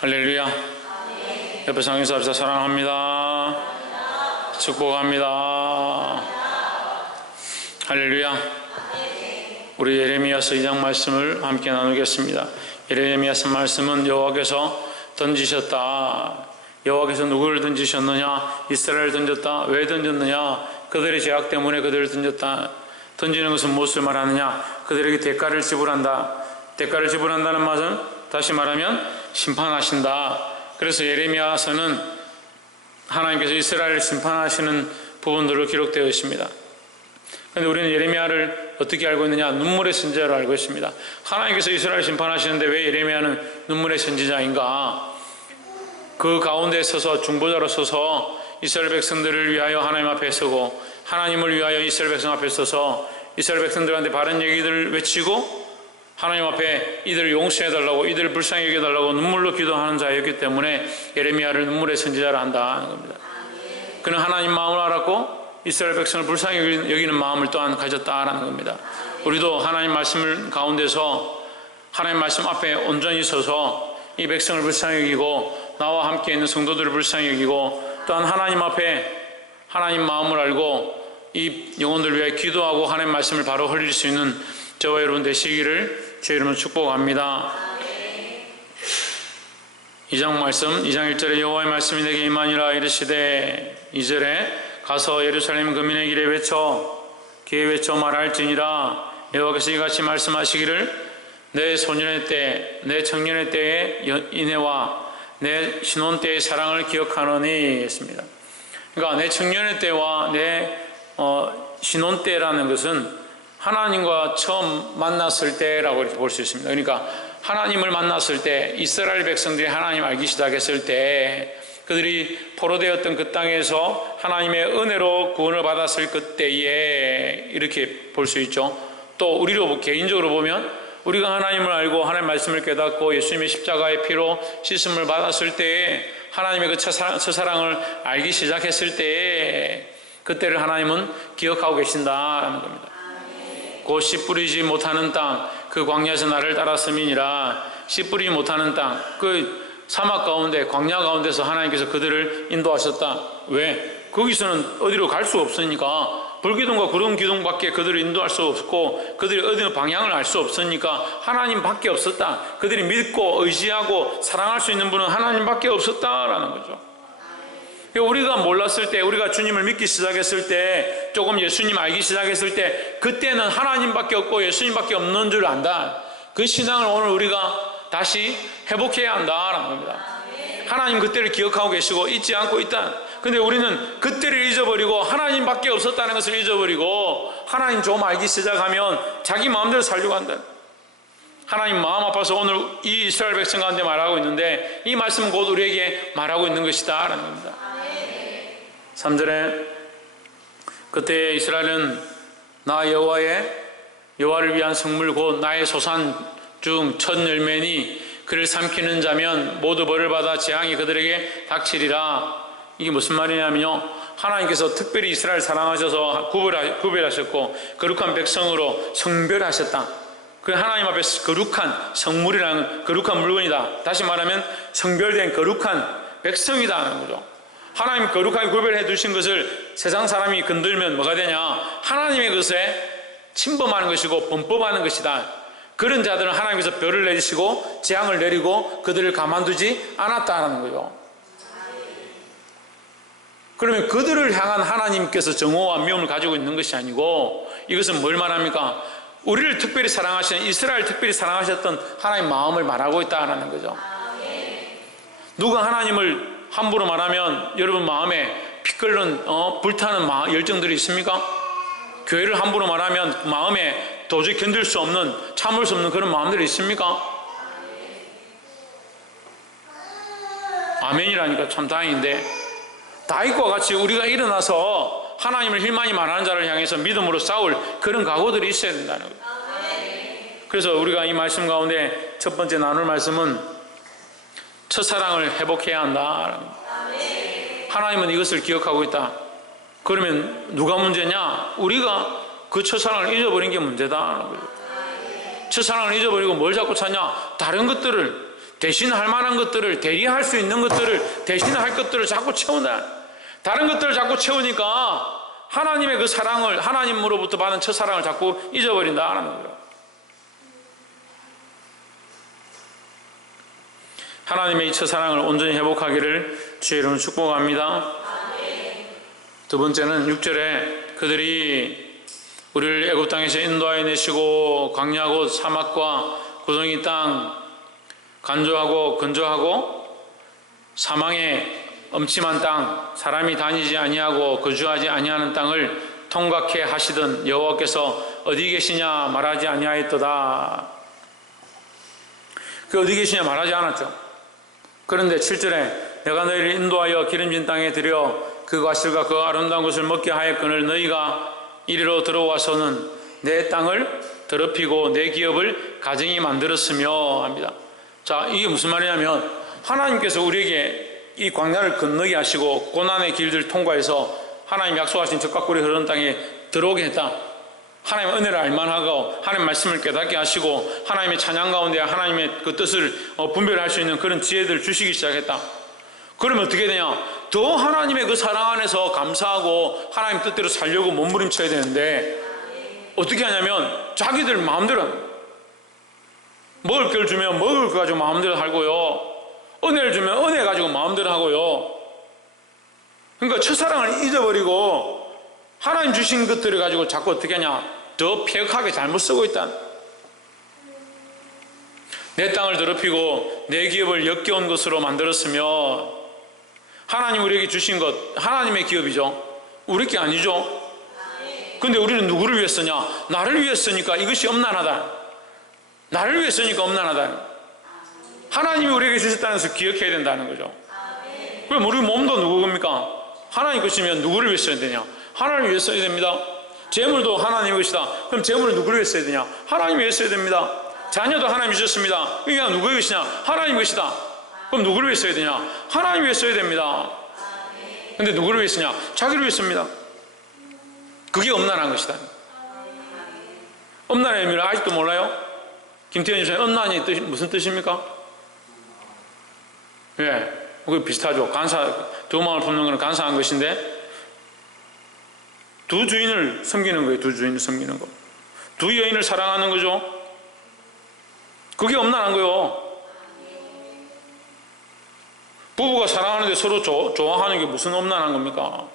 할렐루야. 옆에 상에서 합시다. 사랑합니다. 축복합니다. 할렐루야. 우리 예레미야서 2장 말씀을 함께 나누겠습니다. 예레미야서 말씀은 여호와께서 던지셨다. 여호와께서 누구를 던지셨느냐? 이스라엘을 던졌다. 왜 던졌느냐? 그들의 죄악 때문에 그들을 던졌다. 던지는 것은 무엇을 말하느냐? 그들에게 대가를 지불한다. 대가를 지불한다는 말은 다시 말하면 심판하신다. 그래서 예레미야서는 하나님께서 이스라엘을 심판하시는 부분들로 기록되어 있습니다. 그런데 우리는 예레미야를 어떻게 알고 있느냐? 눈물의 선지자로 알고 있습니다. 하나님께서 이스라엘을 심판하시는데 왜 예레미야는 눈물의 선지자인가? 그 가운데 서서 중보자로 서서 이스라엘 백성들을 위하여 하나님 앞에 서고 하나님을 위하여 이스라엘 백성 앞에 서서 이스라엘 백성들한테 바른 얘기들을 외치고 하나님 앞에 이들을 용서해달라고, 이들을 불쌍히 여겨달라고 눈물로 기도하는 자였기 때문에 예레미야를 눈물의 선지자라 한다는 겁니다. 그는 하나님 마음을 알았고 이스라엘 백성을 불쌍히 여기는 마음을 또한 가졌다라는 겁니다. 우리도 하나님 말씀을 가운데서 하나님 말씀 앞에 온전히 서서 이 백성을 불쌍히 여기고 나와 함께 있는 성도들을 불쌍히 여기고 또한 하나님 앞에 하나님 마음을 알고 이 영혼들을 위해 기도하고 하나님 말씀을 바로 흘릴 수 있는 저와 여러분 되시기를 제 이름으로 축복합니다. 2장 말씀, 2장 1절에 여호와의 말씀이 내게 임하니라 이르시되 2절에 가서 예루살렘 거민의 길에 외쳐 귀에 외쳐 말할지니라 여호와께서 이같이 말씀하시기를 내 소년의 때, 내 청년의 때의 인애와 내 신혼 때의 사랑을 기억하노니 했습니다. 그러니까 내 청년의 때와 내 신혼 때라는 것은 하나님과 처음 만났을 때라고 이렇게 볼 수 있습니다. 그러니까 하나님을 만났을 때, 이스라엘 백성들이 하나님 알기 시작했을 때, 그들이 포로되었던 그 땅에서 하나님의 은혜로 구원을 받았을 그때에 이렇게 볼 수 있죠. 또 우리로 개인적으로 보면 우리가 하나님을 알고 하나님의 말씀을 깨닫고 예수님의 십자가의 피로 씻음을 받았을 때에 하나님의 그 첫사랑을 알기 시작했을 때에 그때를 하나님은 기억하고 계신다라는 겁니다. 곧 씨 뿌리지 못하는 땅, 그 광야에서 나를 따랐음이니라. 씨 뿌리지 못하는 땅, 그 사막 가운데, 광야 가운데서 하나님께서 그들을 인도하셨다. 왜? 거기서는 어디로 갈 수 없으니까, 불기둥과 구름 기둥밖에 그들을 인도할 수 없고 그들이 어디 방향을 알 수 없으니까 하나님밖에 없었다. 그들이 믿고 의지하고 사랑할 수 있는 분은 하나님밖에 없었다라는 거죠. 우리가 몰랐을 때, 우리가 주님을 믿기 시작했을 때, 조금 예수님 알기 시작했을 때, 그때는 하나님밖에 없고 예수님밖에 없는 줄 안다. 그 신앙을 오늘 우리가 다시 회복해야 한다라는 겁니다. 하나님 그때를 기억하고 계시고 잊지 않고 있다. 근데 우리는 그때를 잊어버리고 하나님밖에 없었다는 것을 잊어버리고 하나님 좀 알기 시작하면 자기 마음대로 살려고 한다. 하나님 마음 아파서 오늘 이 이스라엘 백성 가운데 말하고 있는데 이 말씀은 곧 우리에게 말하고 있는 것이다 라는 겁니다. 3절에 그때 이스라엘은 나 여호와를 위한 성물 곧 나의 소산 중 첫 열매니 그를 삼키는 자면 모두 벌을 받아 재앙이 그들에게 닥치리라. 이게 무슨 말이냐면요, 하나님께서 특별히 이스라엘 사랑하셔서 구별하셨고 거룩한 백성으로 성별하셨다. 그 하나님 앞에 거룩한 성물이라는 거룩한 물건이다. 다시 말하면 성별된 거룩한 백성이다는 거죠. 하나님 거룩하게 구별해 두신 것을 세상 사람이 건들면 뭐가 되냐? 하나님의 것에 침범하는 것이고 범법하는 것이다. 그런 자들은 하나님께서 벌을 내리시고 재앙을 내리고 그들을 가만두지 않았다는 거죠. 그러면 그들을 향한 하나님께서 정오와 미움을 가지고 있는 것이 아니고 이것은 뭘 말합니까? 우리를 특별히 사랑하시는, 이스라엘 특별히 사랑하셨던 하나님 마음을 말하고 있다는 거죠. 누가 하나님을 함부로 말하면 여러분 마음에 피 끓는 불타는 열정들이 있습니까? 교회를 함부로 말하면 마음에 도저히 견딜 수 없는, 참을 수 없는 그런 마음들이 있습니까? 아멘이라니까 참 다행인데, 다윗과 같이 우리가 일어나서 하나님을 힐만히 말하는 자를 향해서 믿음으로 싸울 그런 각오들이 있어야 된다는 거예요. 그래서 우리가 이 말씀 가운데 첫 번째 나눌 말씀은 첫사랑을 회복해야 한다. 하나님은 이것을 기억하고 있다. 그러면 누가 문제냐? 우리가 그 첫사랑을 잊어버린 게 문제다. 첫사랑을 잊어버리고 뭘 자꾸 찾냐? 다른 것들을 대신할 만한 것들을, 대리할 수 있는 것들을, 대신할 것들을 자꾸 채운다. 다른 것들을 자꾸 채우니까 하나님의 그 사랑을, 하나님으로부터 받은 첫사랑을 자꾸 잊어버린다는 거예요. 하나님의 이 첫사랑을 온전히 회복하기를 주의 이름으로 축복합니다. 두 번째는 6절에 그들이 우리를 애굽 땅에서 인도하여 내시고 광야 곧 사막과 고동이 땅, 간조하고 건조하고 사망의 엄침한 땅, 사람이 다니지 아니하고 거주하지 아니하는 땅을 통각해 하시던 여호와께서 어디 계시냐 말하지 아니하였도다. 그 어디 계시냐 말하지 않았죠. 그런데 7절에 내가 너희를 인도하여 기름진 땅에 들여 그 과실과 그 아름다운 것을 먹게 하였거늘 너희가 이리로 들어와서는 내 땅을 더럽히고 내 기업을 가증히 만들었으며 합니다. 자, 이게 무슨 말이냐면 하나님께서 우리에게 이 광야를 건너게 하시고 고난의 길들을 통과해서 하나님 약속하신 적과 꿀이 흐르는 땅에 들어오게 했다. 하나님의 은혜를 알만하고 하나님의 말씀을 깨닫게 하시고 하나님의 찬양 가운데 하나님의 그 뜻을 분별할 수 있는 그런 지혜들을 주시기 시작했다. 그러면 어떻게 되냐? 더 하나님의 그 사랑 안에서 감사하고 하나님 뜻대로 살려고 몸부림쳐야 되는데 어떻게 하냐면 자기들 마음대로 먹을 걸 주면 먹을 거 가지고 마음대로 살고요, 은혜를 주면 은혜 가지고 마음대로 하고요. 그러니까 첫사랑을 잊어버리고 하나님 주신 것들을 가지고 자꾸 어떻게 하냐? 더 폐역하게 잘못 쓰고 있다. 내 땅을 더럽히고 내 기업을 역겨운 것으로 만들었으며, 하나님 우리에게 주신 것 하나님의 기업이죠. 우리 게 아니죠. 근데 우리는 누구를 위해 쓰냐? 나를 위해 쓰니까 이것이 엄난하다. 나를 위해 쓰니까 엄난하다. 하나님이 우리에게 주셨다는 것을 기억해야 된다는 거죠. 그럼 우리 몸도 누구 겁니까? 하나님 것이면 누구를 위해 써야 되냐? 하나님을 위해 써야 됩니다. 재물도 하나님의 것이다. 그럼 재물을 누구를 위해 써야 되냐? 하나님을 위해 써야 됩니다. 자녀도 하나님이 주셨습니다. 그러니까 누구의 것이냐? 하나님의 것이다. 그럼 누구를 위해 써야 되냐? 하나님을 위해 써야 됩니다. 근데 누구를 위해 쓰냐? 자기를 위해 씁니다. 그게 엄난한 것이다. 엄난의 의미를 아직도 몰라요? 김태현 집사님, 엄난이 뜻이 무슨 뜻입니까? 예, 그게 비슷하죠. 간사, 두 마음을 품는 것은 간사한 것인데, 두 주인을 섬기는 거예요. 두 주인을 섬기는 거. 두 여인을 사랑하는 거죠. 그게 엄난한 거예요. 부부가 사랑하는데 서로 좋아하는 게 무슨 엄난한 겁니까?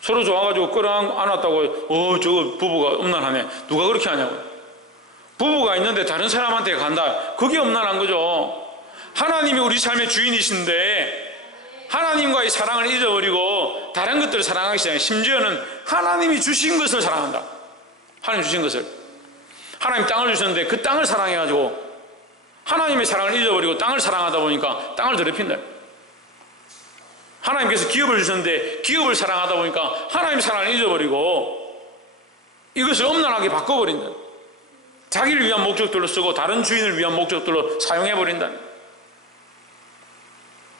서로 좋아가지고 끌어안았다고 저거 부부가 엄난하네. 누가 그렇게 하냐고. 부부가 있는데 다른 사람한테 간다. 그게 엄난한 거죠. 하나님이 우리 삶의 주인이신데 하나님과의 사랑을 잊어버리고 다른 것들을 사랑하기 시작해. 심지어는 하나님이 주신 것을 사랑한다. 하나님 주신 것을. 하나님 땅을 주셨는데 그 땅을 사랑해가지고 하나님의 사랑을 잊어버리고 땅을 사랑하다 보니까 땅을 더럽힌다. 하나님께서 기업을 주셨는데 기업을 사랑하다 보니까 하나님의 사랑을 잊어버리고 이것을 엄난하게 바꿔버린다. 자기를 위한 목적들로 쓰고 다른 주인을 위한 목적들로 사용해버린다.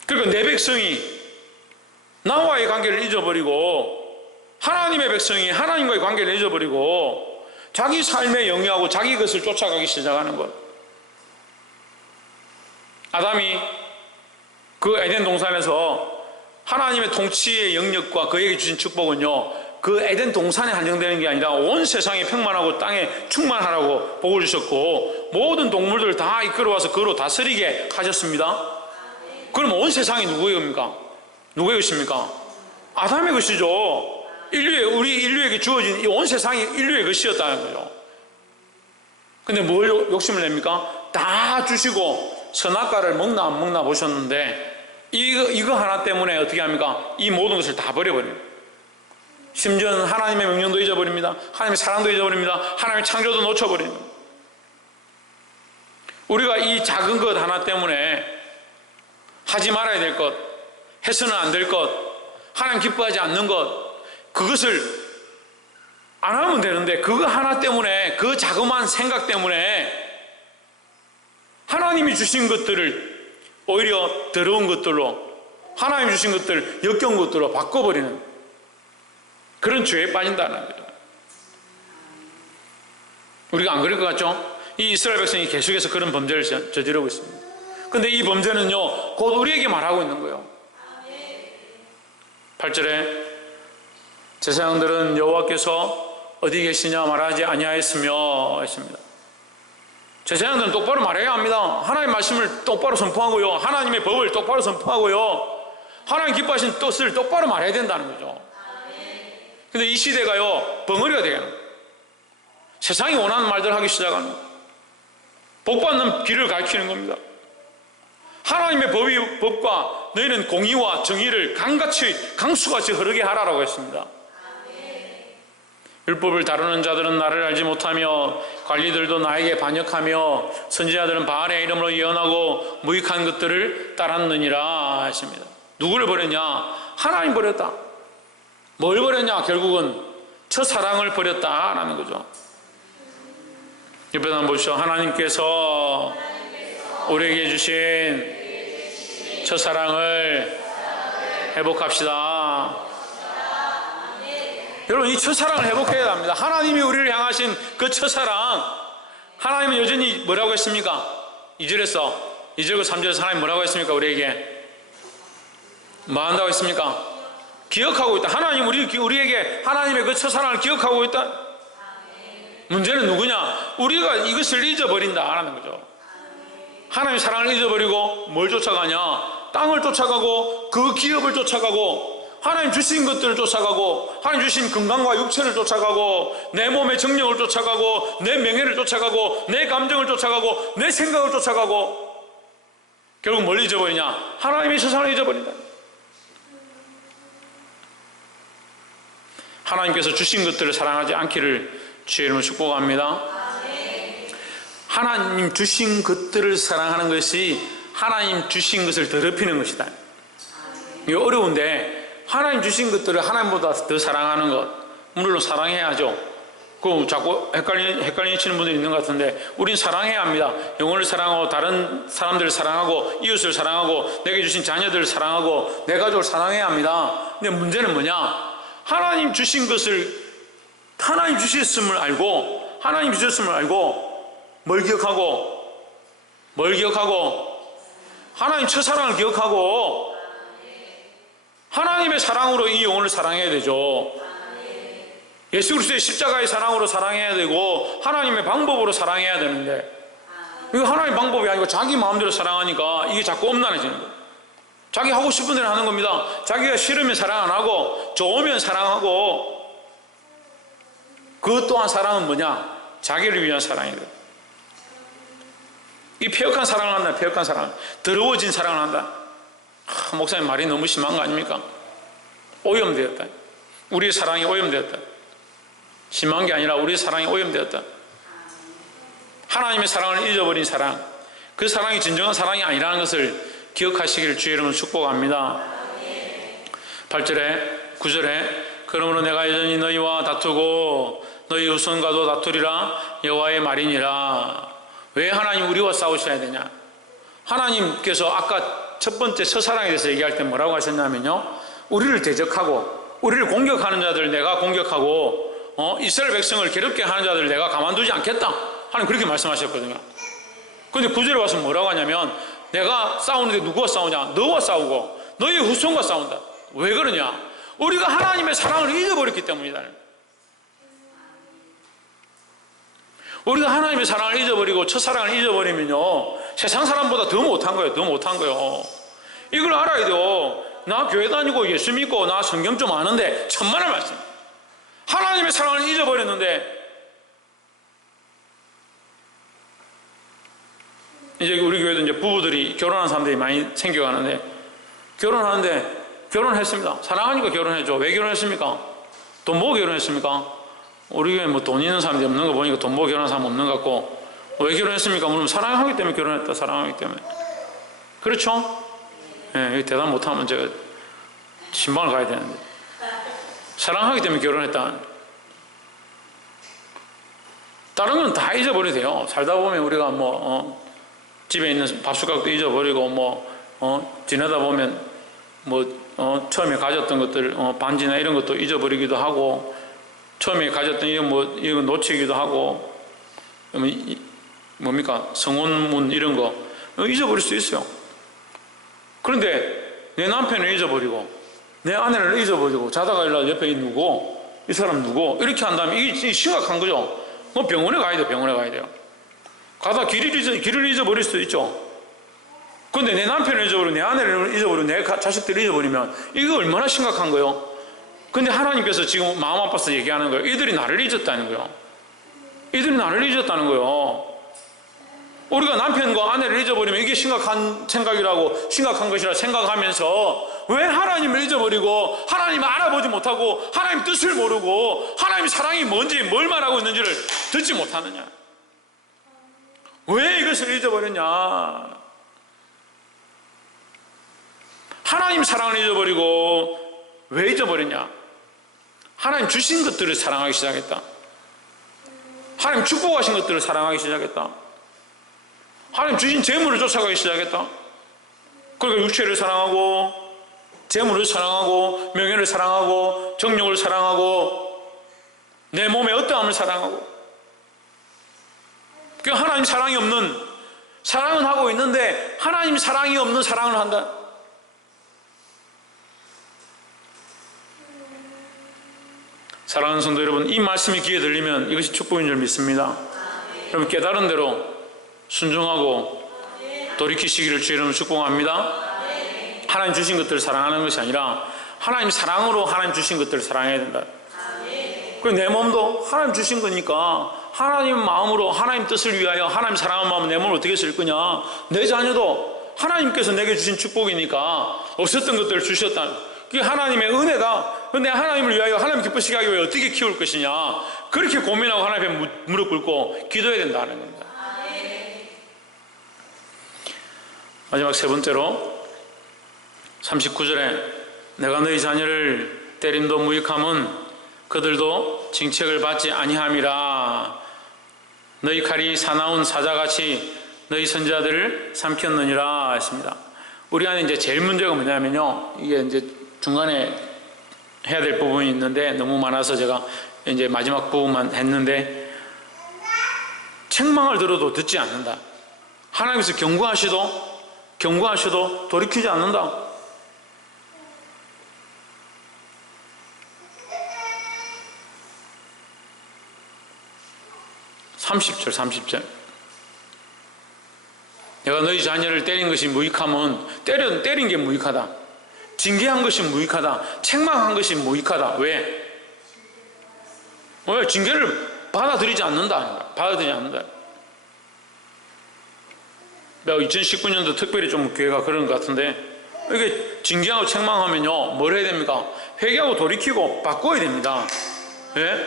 그러니까 내 백성이 나와의 관계를 잊어버리고 하나님의 백성이 하나님과의 관계를 잊어버리고 자기 삶에 영위하고 자기 것을 쫓아가기 시작하는 것. 아담이 그 에덴 동산에서 하나님의 통치의 영역과 그에게 주신 축복은요, 그 에덴 동산에 한정되는 게 아니라 온 세상에 평만하고 땅에 충만하라고 복을 주셨고 모든 동물들을 다 이끌어와서 그로 다스리게 하셨습니다. 그럼 온 세상이 누구의 겁니까? 누구의 것입니까? 아담의 것이죠. 우리 인류에게 주어진 이 온 세상이 인류의 것이었다는 거죠. 근데 뭘 욕심을 냅니까? 다 주시고 선악과를 먹나 안 먹나 보셨는데 이거 하나 때문에 어떻게 합니까? 이 모든 것을 다 버려버립니다. 심지어는 하나님의 명령도 잊어버립니다. 하나님의 사랑도 잊어버립니다. 하나님의 창조도 놓쳐버립니다. 우리가 이 작은 것 하나 때문에 하지 말아야 될 것, 해서는 안 될 것, 하나님 기뻐하지 않는 것, 그것을 안 하면 되는데 그거 하나 때문에, 그 자그마한 생각 때문에 하나님이 주신 것들을 오히려 더러운 것들로, 하나님이 주신 것들 역겨운 것들로 바꿔버리는 그런 죄에 빠진다는 거죠. 우리가 안 그럴 것 같죠? 이 이스라엘 백성이 계속해서 그런 범죄를 저지르고 있습니다. 근데 이 범죄는요 곧 우리에게 말하고 있는 거예요. 8절에 제사장들은 여호와께서 어디 계시냐 말하지 아니하였으며 했습니다. 제사장들은 똑바로 말해야 합니다. 하나님의 말씀을 똑바로 선포하고요, 하나님의 법을 똑바로 선포하고요, 하나님 기뻐하신 뜻을 똑바로 말해야 된다는 거죠. 근데 이 시대가요 벙어리가 돼요. 세상이 원하는 말들 하기 시작하는 거예요. 복받는 길을 가르치는 겁니다. 하나님의 법과 너희는 공의와 정의를 강수같이 흐르게 하라라고 했습니다. 율법을 다루는 자들은 나를 알지 못하며 관리들도 나에게 반역하며 선지자들은 바알의 이름으로 예언하고 무익한 것들을 따랐느니라 했습니다. 누구를 버렸냐? 하나님 버렸다. 뭘 버렸냐? 결국은 첫사랑을 버렸다라는 거죠. 옆에서 한번 보시죠. 하나님께서 우리에게 주신 첫사랑을 회복합시다. 여러분, 이 첫사랑을 회복해야 합니다. 하나님이 우리를 향하신 그 첫사랑, 하나님은 여전히 뭐라고 했습니까? 2절과 3절에서 하나님 뭐라고 했습니까? 우리에게 뭐 한다고 했습니까? 기억하고 있다. 하나님 우리에게 하나님의 그 첫사랑을 기억하고 있다. 문제는 누구냐? 우리가 이것을 잊어버린다라는 거죠. 하나님의 사랑을 잊어버리고 뭘 쫓아가냐? 땅을 쫓아가고 그 기업을 쫓아가고 하나님 주신 것들을 쫓아가고 하나님 주신 건강과 육체를 쫓아가고 내 몸의 정력을 쫓아가고 내 명예를 쫓아가고 내 감정을 쫓아가고 내 생각을 쫓아가고 결국 뭘 잊어버리냐? 하나님의 첫사랑을 잊어버린다. 하나님께서 주신 것들을 사랑하지 않기를 주의 이름으로 축복합니다. 하나님 주신 것들을 사랑하는 것이 하나님 주신 것을 더럽히는 것이다. 이게 어려운데 하나님 주신 것들을 하나님보다 더 사랑하는 것, 물론 사랑해야죠. 그 자꾸 헷갈리시는 분들이 있는 것 같은데 우린 사랑해야 합니다. 영혼을 사랑하고 다른 사람들을 사랑하고 이웃을 사랑하고 내게 주신 자녀들을 사랑하고 내 가족을 사랑해야 합니다. 근데 문제는 뭐냐? 하나님 주신 것을 하나님 주셨음을 알고 하나님 주셨음을 알고 뭘 기억하고 하나님 첫사랑을 기억하고 하나님의 사랑으로 이 영혼을 사랑해야 되죠. 예수 그리스도의 십자가의 사랑으로 사랑해야 되고 하나님의 방법으로 사랑해야 되는데 이거 하나님의 방법이 아니고 자기 마음대로 사랑하니까 이게 자꾸 엄난해지는 거예요. 자기 하고 싶은 대로 하는 겁니다. 자기가 싫으면 사랑 안 하고 좋으면 사랑하고 그것 또한 사랑은 뭐냐? 자기를 위한 사랑이에요. 이 폐역한 사랑을 한다. 폐역한 사랑, 더러워진 사랑을 한다. 목사님 말이 너무 심한 거 아닙니까? 오염되었다. 우리의 사랑이 오염되었다. 심한 게 아니라 우리의 사랑이 오염되었다. 하나님의 사랑을 잊어버린 사랑, 그 사랑이 진정한 사랑이 아니라는 것을 기억하시기를 주의 이름으로 축복합니다. 8절에 9절에 그러므로 내가 여전히 너희와 다투고 너희 후손과도 다투리라 여호와의 말이니라. 왜 하나님 우리와 싸우셔야 되냐? 하나님께서 아까 첫 번째 첫사랑에 대해서 얘기할 때 뭐라고 하셨냐면요, 우리를 대적하고 우리를 공격하는 자들 내가 공격하고 이스라엘 백성을 괴롭게 하는 자들 내가 가만두지 않겠다 하나님 그렇게 말씀하셨거든요. 그런데 9절에 와서 뭐라고 하냐면 내가 싸우는데 누구와 싸우냐? 너와 싸우고 너희 후손과 싸운다. 왜 그러냐? 우리가 하나님의 사랑을 잊어버렸기 때문이다. 우리가 하나님의 사랑을 잊어버리고 첫사랑을 잊어버리면요 세상 사람보다 더 못한 거예요. 더 못한 거예요. 이걸 알아야 돼요. 나 교회 다니고 예수 믿고 나 성경 좀 아는데 천만의 말씀, 하나님의 사랑을 잊어버렸는데 이제 우리 교회도 이제 부부들이 결혼한 사람들이 많이 생겨가는데 결혼했습니다. 사랑하니까 결혼했죠. 왜 결혼했습니까? 돈 보고 결혼했습니까? 우리 교회 뭐 돈 있는 사람들이 없는 거 보니까 돈 보고 결혼한 사람 없는 것 같고, 왜 결혼했습니까? 물론 사랑하기 때문에 결혼했다. 사랑하기 때문에. 그렇죠? 예, 대답 못하면 제가 신방을 가야 되는데. 사랑하기 때문에 결혼했다. 다른 건 다 잊어버려도 돼요. 살다 보면 우리가 집에 있는 밥숟가락도 잊어버리고 지내다 보면 처음에 가졌던 것들 반지나 이런 것도 잊어버리기도 하고 처음에 가졌던 이런 거 놓치기도 하고 뭡니까? 성혼문 이런 거 잊어버릴 수 있어요. 그런데 내 남편을 잊어버리고 내 아내를 잊어버리고 자다가 일어나 옆에 누구, 이 사람 누구, 이렇게 한다면 이게 심각한 거죠. 뭐 병원에 가야 돼요. 병원에 가야 돼요. 가다 길을 잊어버릴 수도 있죠. 그런데 내 남편을 잊어버리고 내 아내를 잊어버리고 내 자식들을 잊어버리면 이거 얼마나 심각한 거예요. 근데 하나님께서 지금 마음 아파서 얘기하는 거예요. 이들이 나를 잊었다는 거예요. 이들이 나를 잊었다는 거예요. 우리가 남편과 아내를 잊어버리면 이게 심각한 생각이라고, 심각한 것이라 생각하면서 왜 하나님을 잊어버리고 하나님을 알아보지 못하고 하나님 뜻을 모르고 하나님 사랑이 뭔지 뭘 말하고 있는지를 듣지 못하느냐. 왜 이것을 잊어버렸냐. 하나님 사랑을 잊어버리고 왜 잊어버렸냐. 하나님 주신 것들을 사랑하기 시작했다. 하나님 축복하신 것들을 사랑하기 시작했다. 하나님 주신 재물을 쫓아가기 시작했다. 그러니까 육체를 사랑하고 재물을 사랑하고 명예를 사랑하고 정욕을 사랑하고 내 몸의 어떠함을 사랑하고, 그 하나님 사랑이 없는, 사랑은 하고 있는데 하나님 사랑이 없는 사랑을 한다. 사랑하는 성도 여러분, 이 말씀이 귀에 들리면 이것이 축복인 줄 믿습니다. 여러분 깨달은 대로 순종하고 돌이키시기를 주의 이름으로 축복합니다. 하나님 주신 것들을 사랑하는 것이 아니라 하나님 사랑으로 하나님 주신 것들을 사랑해야 된다. 그리고 내 몸도 하나님 주신 거니까 하나님 마음으로 하나님 뜻을 위하여 하나님 사랑하는 마음으로 내 몸을 어떻게 쓸 거냐. 내 자녀도 하나님께서 내게 주신 축복이니까 없었던 것들을 주셨다. 그게 하나님의 은혜다. 그런데 하나님을 위하여 하나님 기쁘시게 하기 위해 어떻게 키울 것이냐, 그렇게 고민하고 하나님 앞에 무릎 꿇고 기도해야 된다는 겁니다. 마지막 세 번째로 39절에 내가 너희 자녀를 때림도 무익함은 그들도 징책을 받지 아니함이라. 너희 칼이 사나운 사자같이 너희 선지자들을 삼켰느니라 했습니다. 우리 안에 이제 제일 문제가 뭐냐면요, 이게 이제 중간에 해야 될 부분이 있는데 너무 많아서 제가 이제 마지막 부분만 했는데, 책망을 들어도 듣지 않는다. 하나님께서 경고하셔도 돌이키지 않는다. (30절) 30절 내가 너희 자녀를 때린 것이 무익함은, 때린 게 무익하다. 징계한 것이 무익하다. 책망한 것이 무익하다. 왜? 징계를 받아들이지 않는다. 받아들이지 않는다. 내가 2019년도 특별히 좀 교회가 그런 것 같은데, 이게 징계하고 책망하면요 뭘 해야 됩니까? 회개하고 돌이키고 바꿔야 됩니다. 예?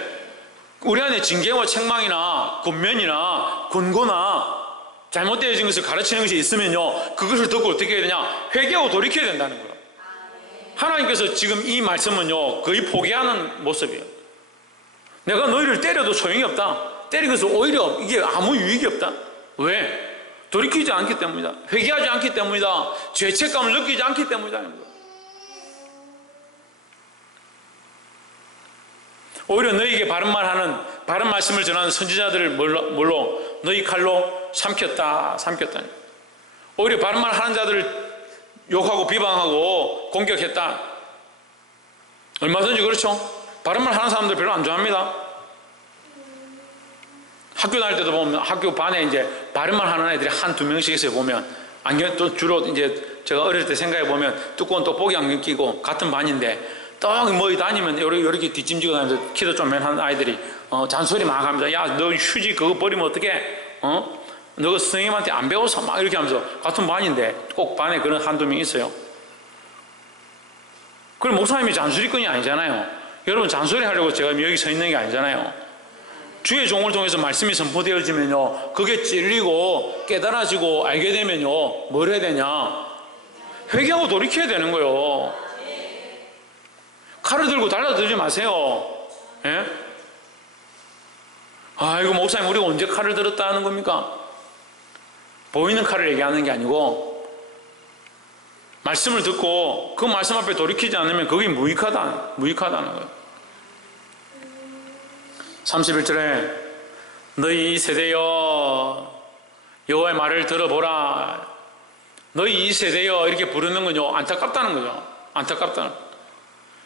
우리 안에 징계와 책망이나 권면이나 권고나 잘못되어진 것을 가르치는 것이 있으면요, 그것을 듣고 어떻게 해야 되냐? 회개하고 돌이켜야 된다는 거예요. 하나님께서 지금 이 말씀은요 거의 포기하는 모습이에요. 내가 너희를 때려도 소용이 없다. 때린 것은 오히려 이게 아무 유익이 없다. 왜? 돌이키지 않기 때문이다. 회개하지 않기 때문이다. 죄책감을 느끼지 않기 때문이다. 오히려 너희에게 바른 말하는, 바른 말씀을 전하는 선지자들을 뭘로? 너희 칼로 삼켰다. 오히려 바른 말 하는 자들을 욕하고 비방하고 공격했다. 얼마든지 그렇죠. 바른 말 하는 사람들 별로 안 좋아합니다. 학교 다닐 때도 보면 학교 반에 이제 바른 말 하는 애들이 한두 명씩 있어요. 보면 안경, 또 주로 이제 제가 어릴 때 생각해 보면 두꺼운 떡볶이 안경 끼고 같은 반인데 딱 뭐 다니면 이렇게 뒷짐지고 다니면서 키도 좀 맨한 아이들이 잔소리 막 합니다. 야, 너 휴지 그거 버리면 어떡해? 너가 선생님한테 안 배워서 막 이렇게 하면서 같은 반인데 꼭 반에 그런 한두 명 있어요. 그럼 목사님이 잔소리꾼이 아니잖아요. 여러분 잔소리 하려고 제가 여기 서 있는 게 아니잖아요. 주의 종을 통해서 말씀이 선포되어지면요 그게 찔리고 깨달아지고 알게 되면요 뭘 해야 되냐? 회개하고 돌이켜야 되는 거예요. 칼을 들고 달라들지 마세요. 예? 아이고 목사님 우리가 언제 칼을 들었다 하는 겁니까? 보이는 칼을 얘기하는 게 아니고 말씀을 듣고 그 말씀 앞에 돌이키지 않으면 그게 무익하다는 거예요. 31절에 너희 세대여 여호와의 말을 들어보라. 너희 이 세대여 이렇게 부르는 건요 안타깝다는 거죠. 안타깝다는 거죠.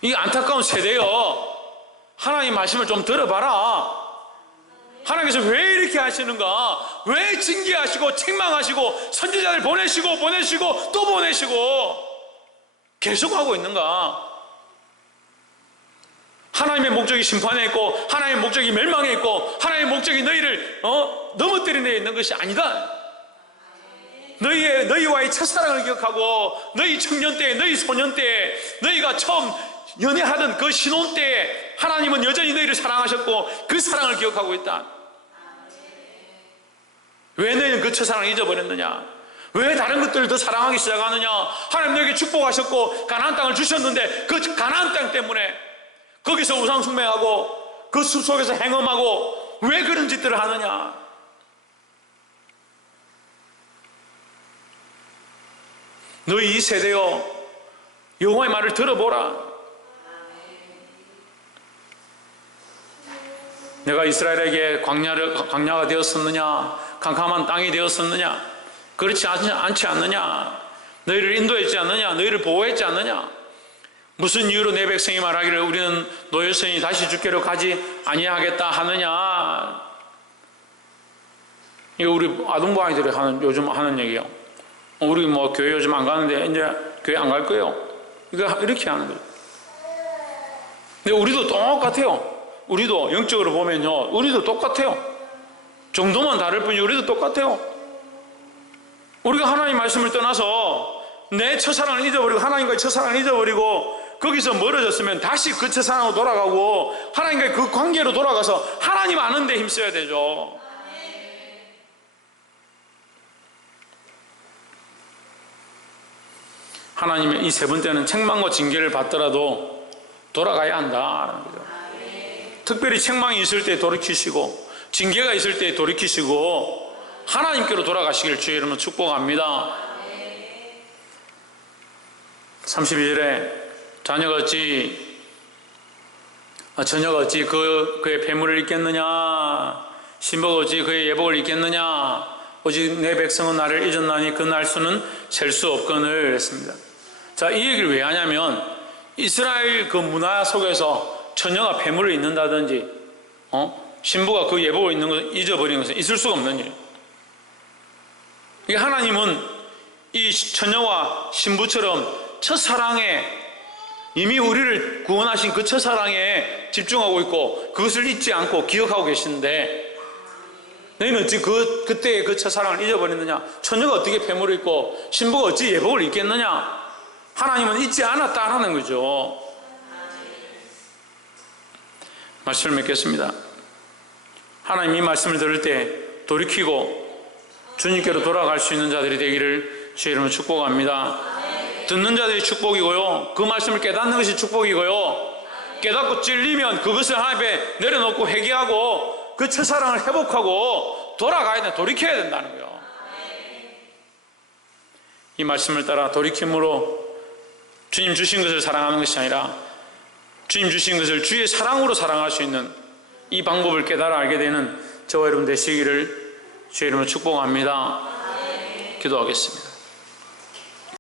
이 안타까운 세대여 하나님 말씀을 좀 들어봐라. 하나님께서 왜 이렇게 하시는가? 왜 징계하시고 책망하시고 선지자들 보내시고 또 보내시고 계속하고 있는가? 하나님의 목적이 심판에 있고 하나님의 목적이 멸망에 있고 하나님의 목적이 너희를 넘어뜨리는 데 있는 것이 아니다. 너희와의 첫사랑을 기억하고 너희 청년 때, 너희 소년 때, 너희가 처음 연애하던 그 신혼 때 하나님은 여전히 너희를 사랑하셨고 그 사랑을 기억하고 있다. 왜 너희는 그 첫사랑을 잊어버렸느냐? 왜 다른 것들을 더 사랑하기 시작하느냐? 하나님 너에게 축복하셨고 가나안 땅을 주셨는데 그 가나안 땅 때문에 거기서 우상 숭배하고 그 숲속에서 행음하고 왜 그런 짓들을 하느냐? 너희 이 세대여 여호와의 말을 들어보라. 내가 이스라엘에게 광야가 되었었느냐? 캄캄한 땅이 되었었느냐? 그렇지 않지 않느냐? 너희를 인도했지 않느냐? 너희를 보호했지 않느냐? 무슨 이유로 내 백성이 말하기를 우리는 노예선이 다시 주께로 가지 아니하겠다 하느냐? 이거 우리 아동부 아이들이 요즘 하는 얘기예요. 우리 뭐 교회 요즘 안 가는데 이제 교회 안 갈 거예요. 이렇게 하는 거예요. 근데 우리도 똑같아요. 우리도 영적으로 보면요, 우리도 똑같아요. 정도만 다를 뿐이지 우리도 똑같아요. 우리가 하나님 말씀을 떠나서 내 첫사랑을 잊어버리고 하나님과의 첫사랑을 잊어버리고 거기서 멀어졌으면 다시 그 첫사랑으로 돌아가고 하나님과의 그 관계로 돌아가서 하나님 아는 데 힘써야 되죠. 하나님의 이 세 번째는 책망과 징계를 받더라도 돌아가야 한다는 거죠. 특별히 책망이 있을 때 돌이키시고 징계가 있을 때 돌이키시고 하나님께로 돌아가시길 주의 이름으로 축복합니다. 32절에 자녀가 어찌 그의 폐물을 잊겠느냐? 신부가 어찌 그의 예복을 잊겠느냐? 오직 내 백성은 나를 잊었나니 그 날수는 셀 수 없거늘 했습니다. 자, 이 얘기를 왜 하냐면 이스라엘 그 문화 속에서 처녀가 폐물을 잊는다든지 신부가 그 예복을 잊는 것을 잊어버리는 것은 있을 수가 없는 일이에요. 하나님은 이 처녀와 신부처럼 첫사랑에 이미 우리를 구원하신 그 첫사랑에 집중하고 있고 그것을 잊지 않고 기억하고 계시는데 너희는 어찌 그때의 그 첫사랑을 잊어버렸느냐? 처녀가 어떻게 폐물을 입고 신부가 어찌 예복을 입겠느냐? 하나님은 잊지 않았다는 거죠. 말씀을 맺겠습니다. 하나님 이 말씀을 들을 때 돌이키고 주님께로 돌아갈 수 있는 자들이 되기를 주의 이름으로 축복합니다. 듣는 자들이 축복이고요, 그 말씀을 깨닫는 것이 축복이고요, 깨닫고 찔리면 그것을 하나님 앞에 내려놓고 회개하고 그 첫사랑을 회복하고 돌아가야 돼, 돌이켜야 된다는 거예요. 이 말씀을 따라 돌이킴으로 주님 주신 것을 사랑하는 것이 아니라 주님 주신 것을 주의 사랑으로 사랑할 수 있는 이 방법을 깨달아 알게 되는 저와 여러분 되시기를 주의 이름으로 축복합니다. 기도하겠습니다.